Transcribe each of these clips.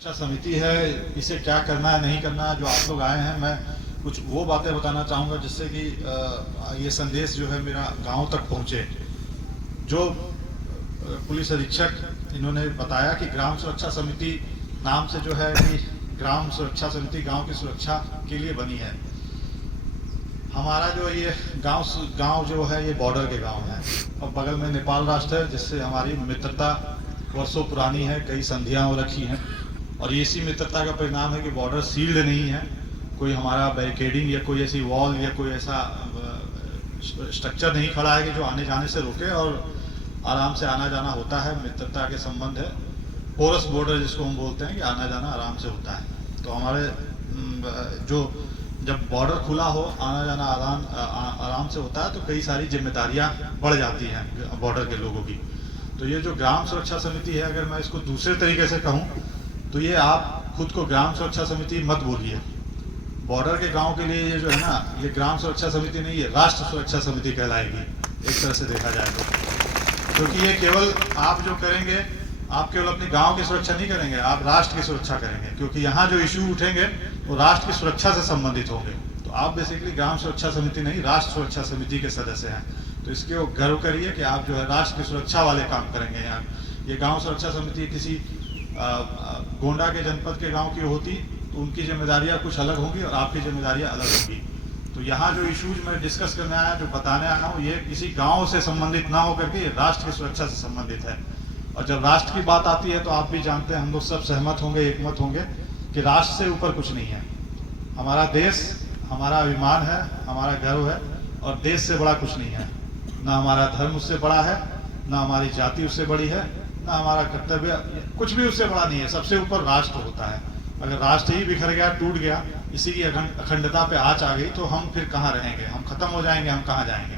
अच्छा समिति है, इसे क्या करना है नहीं करना है, जो आप लोग आए हैं, मैं कुछ वो बातें बताना चाहूँगा जिससे कि ये संदेश जो है मेरा गांव तक पहुँचे। जो पुलिस अधीक्षक इन्होंने बताया कि ग्राम सुरक्षा समिति नाम से जो है कि ग्राम सुरक्षा समिति गांव की सुरक्षा के लिए बनी है। हमारा जो ये गांव जो है ये बॉर्डर के गांव है और बगल में नेपाल राष्ट्र है, जिससे हमारी मित्रता वर्षों पुरानी है, कई संधियां हो रखी हैं और इसी मित्रता का परिणाम है कि बॉर्डर सील्ड नहीं है। कोई हमारा बैरिकेडिंग या कोई ऐसी वॉल या कोई ऐसा स्ट्रक्चर नहीं खड़ा है कि जो आने जाने से रोके और आराम से आना जाना होता है। मित्रता के संबंध है, पोरस बॉर्डर जिसको हम बोलते हैं कि आना जाना आराम से होता है। तो हमारे जो जब बॉर्डर खुला हो, आना जाना आराम से होता है, तो कई सारी जिम्मेदारियां बढ़ जाती हैं बॉर्डर के लोगों की। तो ये जो ग्राम सुरक्षा समिति है, अगर मैं इसको दूसरे तरीके से कहूँ तो ये आप खुद को ग्राम सुरक्षा समिति मत बोलिए। बॉर्डर के गांव के लिए ये जो है ना, ये ग्राम सुरक्षा समिति नहीं, ये राष्ट्र सुरक्षा समिति कहलाएगी एक तरह से देखा जाए तो। क्योंकि ये केवल आप जो करेंगे, आप केवल अपने गांव की सुरक्षा नहीं करेंगे, आप राष्ट्र की सुरक्षा करेंगे, क्योंकि यहाँ जो इश्यू उठेंगे वो राष्ट्र की सुरक्षा से संबंधित होंगे। तो आप बेसिकली ग्राम सुरक्षा समिति नहीं, राष्ट्र सुरक्षा समिति के सदस्य हैं। तो इसके वो गर्व करिए कि आप जो है राष्ट्र की सुरक्षा वाले काम करेंगे। यहाँ ये गांव सुरक्षा समिति किसी गोंडा के जनपद के गांव की होती तो उनकी जिम्मेदारियां कुछ अलग होंगी और आपकी जिम्मेदारियां अलग होंगी। तो यहाँ जो इश्यूज मैं डिस्कस करने आया, जो बताने आया हूँ, ये किसी गांव से संबंधित ना होकर के राष्ट्र की सुरक्षा से संबंधित है। और जब राष्ट्र की बात आती है तो आप भी जानते हैं, हम लोग सब सहमत होंगे, एकमत होंगे कि राष्ट्र से ऊपर कुछ नहीं है। हमारा देश हमारा अभिमान है, हमारा गर्व है और देश से बड़ा कुछ नहीं है। ना हमारा धर्म उससे बड़ा है, ना हमारी जाति उससे बड़ी है, ना हमारा कर्तव्य, कुछ भी उससे बड़ा नहीं है। सबसे ऊपर राष्ट्र होता है। अगर राष्ट्र ही बिखर गया, टूट गया, इसी की अखंडता पे आँच आ गई तो हम फिर कहाँ रहेंगे, हम खत्म हो जाएंगे, हम कहाँ जाएंगे।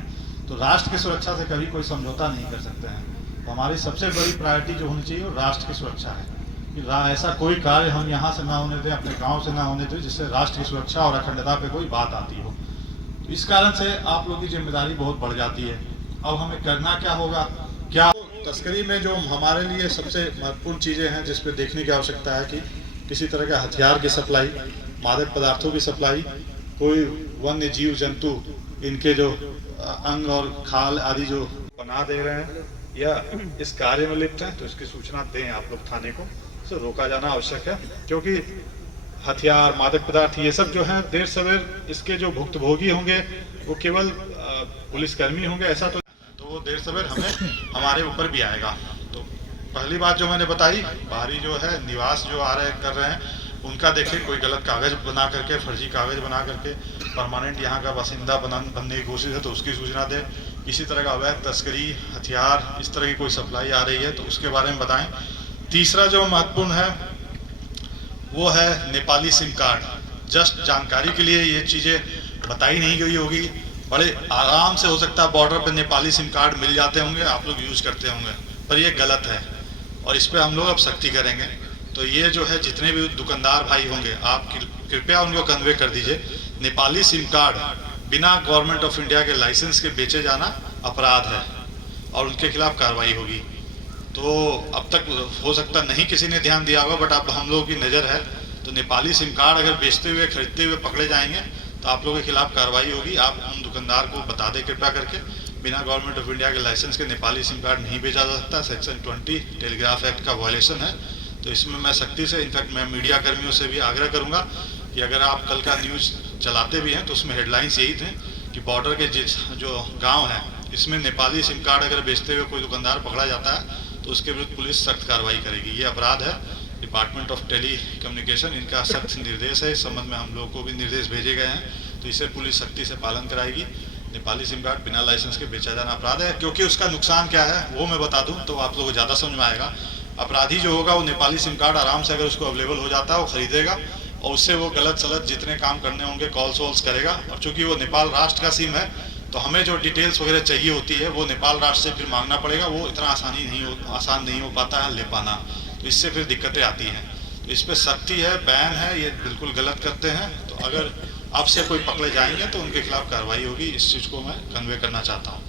तो राष्ट्र की सुरक्षा से कभी कोई समझौता नहीं कर सकते हैं। तो हमारी सबसे बड़ी प्रायोरिटी जो होनी चाहिए वो राष्ट्र की सुरक्षा है कि ऐसा कोई कार्य हम यहाँ से ना होने दें, अपने गाँव से ना होने दें जिससे राष्ट्र की सुरक्षा और अखंडता पे कोई बात आती हो। तो इस कारण से आप लोगों की जिम्मेदारी बहुत बढ़ जाती है। अब हमें करना क्या होगा, क्या तस्करी में जो हमारे लिए सबसे महत्वपूर्ण चीज़ें हैं जिस पे देखने की आवश्यकता है कि किसी तरह का हथियार की सप्लाई, मादक पदार्थों की सप्लाई, कोई वन्य जीव जंतु इनके जो अंग और खाल आदि जो बना दे रहे हैं या इस कार्य में लिप्त हैं तो इसकी सूचना दें आप लोग थाने को। इसे रोका जाना आवश्यक है, क्योंकि हथियार, मादक पदार्थ ये सब जो है देर सवेर इसके जो भुक्तभोगी होंगे वो केवल पुलिसकर्मी होंगे, ऐसा तो वो देर सवेर हमारे ऊपर भी आएगा। तो पहली बात जो मैंने बताई, बाहरी जो है निवास जो कर रहे हैं उनका देखिए, कोई गलत कागज बना करके, फर्जी कागज बना करके परमानेंट यहाँ का बासिंदा बनने की कोशिश है तो उसकी सूचना दें। किसी तरह का अवैध तस्करी, हथियार, इस तरह की कोई सप्लाई आ रही है तो उसके बारे में बताएं। तीसरा जो महत्वपूर्ण है वो है नेपाली सिम कार्ड। जस्ट जानकारी के लिए ये चीज़ें बताई नहीं गई होगी, बड़े आराम से हो सकता है बॉर्डर पर नेपाली सिम कार्ड मिल जाते होंगे, आप लोग यूज़ करते होंगे, पर ये गलत है और इस पर हम लोग अब सख्ती करेंगे। तो ये जो है जितने भी दुकानदार भाई होंगे, आप कृपया उनको कन्वे कर दीजिए, नेपाली सिम कार्ड बिना गवर्नमेंट ऑफ इंडिया के लाइसेंस के बेचे जाना अपराध है और उनके खिलाफ कार्रवाई होगी। तो अब तक हो सकता नहीं किसी ने ध्यान दिया होगा, बट अब हम लोगों की नज़र है। तो नेपाली सिम कार्ड अगर बेचते हुए, खरीदते हुए पकड़े जाएंगे तो आप लोगों के खिलाफ कार्रवाई होगी। आप उन दुकानदार को बता दें कृपया करके, बिना गवर्नमेंट ऑफ इंडिया के लाइसेंस के नेपाली सिम कार्ड नहीं बेचा जा सकता। सेक्शन 20 टेलीग्राफ एक्ट का वायलेशन है। तो इसमें मैं सख्ती से, इनफैक्ट मैं मीडिया कर्मियों से भी आग्रह करूंगा कि अगर आप कल का न्यूज़ चलाते भी हैं तो उसमें हेडलाइंस यही थे कि बॉर्डर के जो गांव है इसमें नेपाली सिम कार्ड अगर बेचते हुए कोई दुकानदार पकड़ा जाता है तो उसके विरुद्ध पुलिस सख्त कार्रवाई करेगी। ये अपराध है। डिपार्टमेंट ऑफ टेली कम्युनिकेशन इनका सख्त निर्देश है, इस संबंध में हम लोग को भी निर्देश भेजे गए हैं। तो इसे पुलिस सख्ती से पालन कराएगी। नेपाली सिम कार्ड बिना लाइसेंस के बेचा जाना अपराध है। क्योंकि उसका नुकसान क्या है वो मैं बता दूँ तो आप लोगों को ज़्यादा समझ में आएगा। अपराधी जो होगा वो नेपाली सिम कार्ड आराम से, अगर उसको अवेलेबल हो जाता है, वो खरीदेगा और उससे वो गलत सलत जितने काम करने होंगे कॉल्स वॉल्स करेगा। और चूंकि वो नेपाल राष्ट्र का सिम है तो हमें जो डिटेल्स वगैरह चाहिए होती है वो नेपाल राष्ट्र से फिर मांगना पड़ेगा, वो इतना आसान नहीं हो पाता है ले पाना। तो इससे फिर दिक्कतें आती हैं। तो इस पर सख्ती है, बैन है, ये बिल्कुल गलत करते हैं। तो अगर आपसे कोई पकड़े जाएंगे तो उनके खिलाफ कार्रवाई होगी। इस चीज़ को मैं कन्वे करना चाहता हूँ।